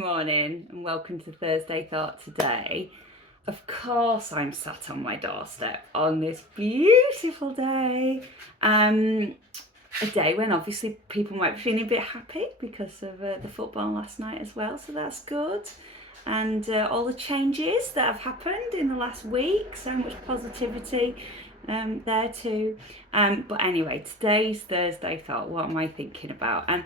Morning and welcome to Thursday Thought today. Of course, I'm sat on my doorstep on this beautiful day. A day when obviously people might be feeling a bit happy because of the football last night as well, so that's good. And all the changes that have happened in the last week, so much positivity there too. But anyway, today's Thursday Thought, what am I thinking about? And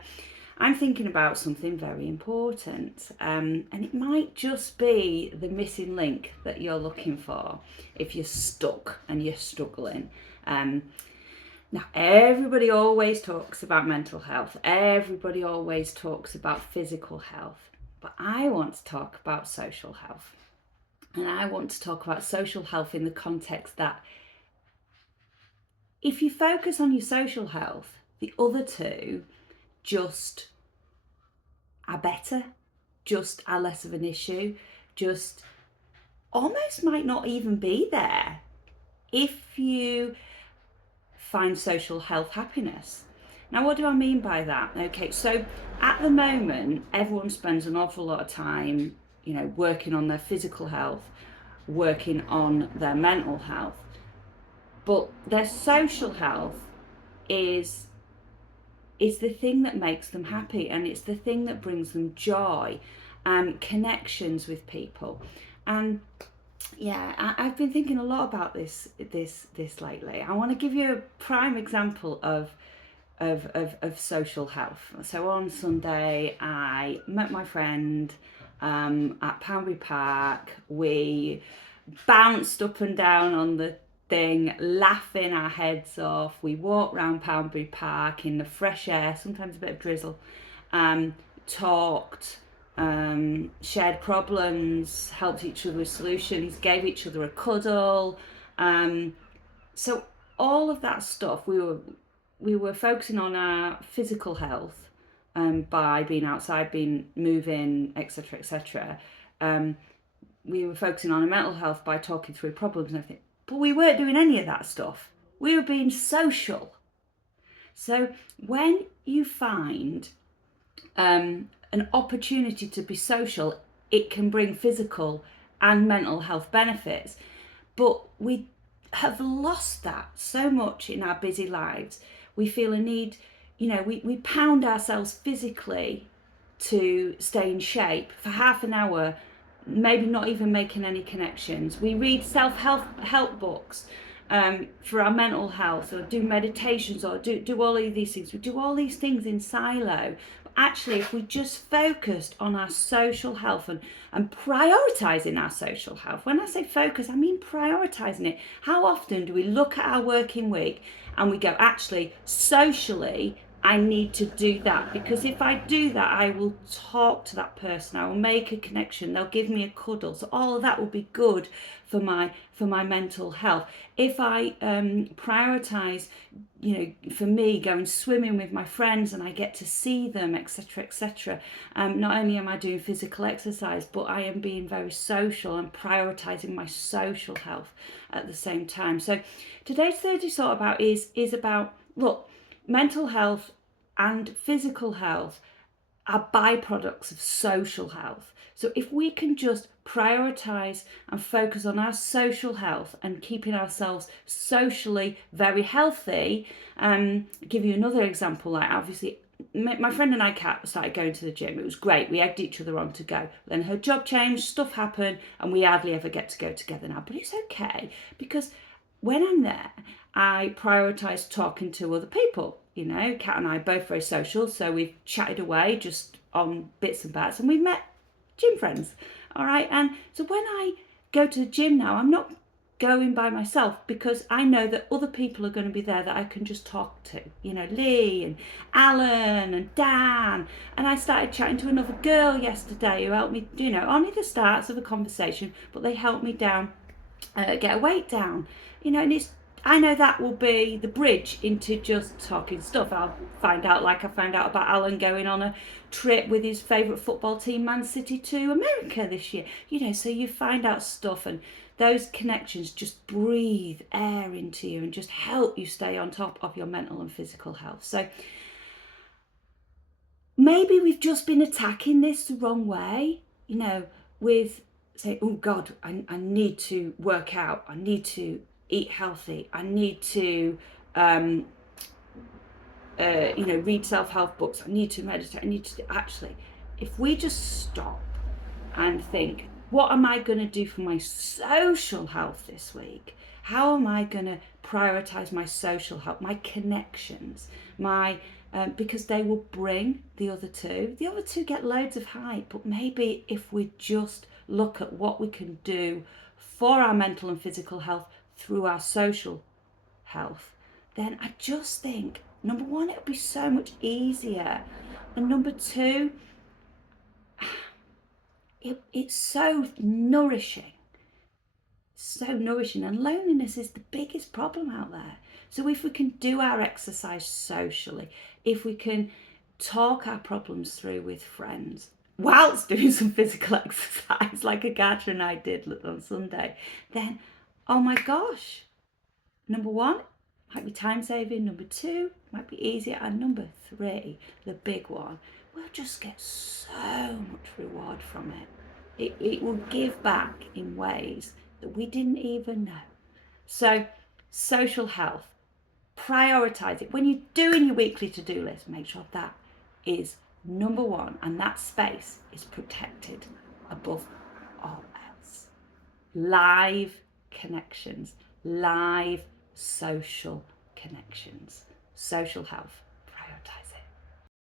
I'm thinking about something very important, and it might just be the missing link that you're looking for if you're stuck and you're struggling. Um, Now, everybody always talks about mental health, everybody always talks about physical health, but I want to talk about social health. And I want to talk about social health in the context that if you focus on your social health, the other two just are better, just are less of an issue, just almost might not even be there if you find social health happiness. Now, what do I mean by that? Okay, so at the moment, everyone spends an awful lot of time, working on their physical health, working on their mental health, but their social health is is the thing that makes them happy, and it's the thing that brings them joy and connections with people. And yeah, I've been thinking a lot about this lately. I want to give you a prime example of social health. So on Sunday, I met my friend at Poundbury Park. We bounced up and down on the thing, laughing our heads off. We walked round Poundbury Park in the fresh air, sometimes a bit of drizzle, talked, shared problems, helped each other with solutions, gave each other a cuddle. So all of that stuff, we were focusing on our physical health by being outside, being moving, etc., etc. We were focusing on our mental health by talking through problems and everything. But we weren't doing any of that stuff. We were being social. So when you find an opportunity to be social, it can bring physical and mental health benefits. But we have lost that so much in our busy lives. We feel a need, we pound ourselves physically to stay in shape for half an hour, maybe not even making any connections. We read self-help books for our mental health, or do meditations, or do all of these things. We do all these things in silo. But actually, if we just focused on our social health and prioritising our social health, when I say focus, I mean prioritising it. How often do we look at our working week and we go, actually, socially, I need to do that, because if I do that, I will talk to that person, I will make a connection, they'll give me a cuddle. So all of that will be good for my mental health. If I prioritize, for me, going swimming with my friends and I get to see them, etc., etc. Not only am I doing physical exercise, but I am being very social and prioritizing my social health at the same time. So today's Thursday thought about is about, look, mental health and physical health are byproducts of social health. So if we can just prioritize and focus on our social health and keeping ourselves socially very healthy, give you another example, like obviously my friend and I, Kat, started going to the gym. It was great. We egged each other on to go. Then her job changed, stuff happened, and we hardly ever get to go together now. But it's okay, because when I'm there, I prioritise talking to other people. Kat and I are both very social, so we've chatted away just on bits and bats, and we've met gym friends. All right, and so when I go to the gym now, I'm not going by myself, because I know that other people are going to be there that I can just talk to. Lee and Alan and Dan. And I started chatting to another girl yesterday who helped me, only the starts of a conversation, but they helped me get a weight down. And I know that will be the bridge into just talking stuff. I'll find out, like I found out about Alan going on a trip with his favourite football team, Man City, to America this year. So you find out stuff, and those connections just breathe air into you and just help you stay on top of your mental and physical health. So maybe we've just been attacking this the wrong way, with say, oh God, I need to work out, I need to eat healthy, I need to read self-help books, I need to meditate, I need to actually, if we just stop and think, what am I going to do for my social health this week? How am I going to prioritize my social health, my connections, my because they will bring the other two. The other two get loads of hype, but maybe if we just look at what we can do for our mental and physical health through our social health, then I just think, number one, it'll be so much easier. And number two, it's so nourishing. So nourishing. And loneliness is the biggest problem out there. So if we can do our exercise socially, if we can talk our problems through with friends, whilst doing some physical exercise like Agatha and I did on Sunday, then, oh my gosh, number one, might be time saving. Number two, might be easier. And number three, the big one, we'll just get so much reward from it. It will give back in ways that we didn't even know. So, social health, prioritize it. When you're doing your weekly to-do list, make sure that is number one and that space is protected above all else. Live connections, live social connections, social health.